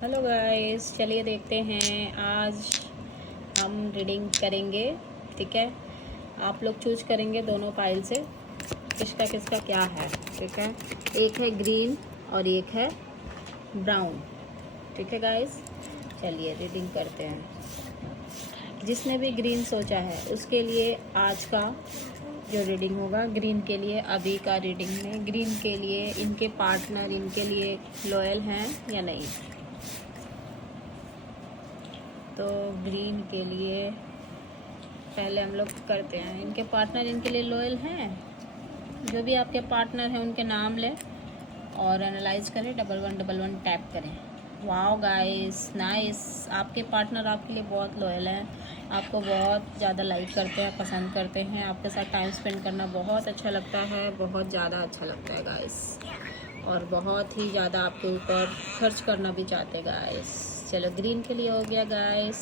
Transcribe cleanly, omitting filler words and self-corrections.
Hello guys, चलिए देखते हैं। आज हम रीडिंग करेंगे। ठीक है, आप लोग चूज करेंगे दोनों फाइल से किसका किसका क्या है। ठीक है, एक है ग्रीन और एक है ब्राउन। ठीक है गाइस, चलिए रीडिंग करते हैं। जिसने भी ग्रीन सोचा है उसके लिए आज का जो रीडिंग होगा, ग्रीन के लिए अभी का रीडिंग में ग्रीन के लिए इनके पार्टनर इनके लिए लॉयल हैं या नहीं। तो ग्रीन के लिए पहले हम लोग करते हैं, इनके पार्टनर इनके लिए लॉयल हैं। जो भी आपके पार्टनर हैं उनके नाम लें और एनालाइज करें। 1111 टैप करें। Wow guys, nice. आपके पार्टनर आपके लिए बहुत लॉयल हैं, आपको बहुत ज़्यादा लाइक करते हैं, पसंद करते हैं। आपके साथ टाइम स्पेंड करना बहुत अच्छा लगता है, बहुत ज़्यादा अच्छा लगता है गाइस, और बहुत ही ज़्यादा आपके ऊपर खर्च करना भी चाहते हैं गाइस। चलो, ग्रीन के लिए हो गया गाइस।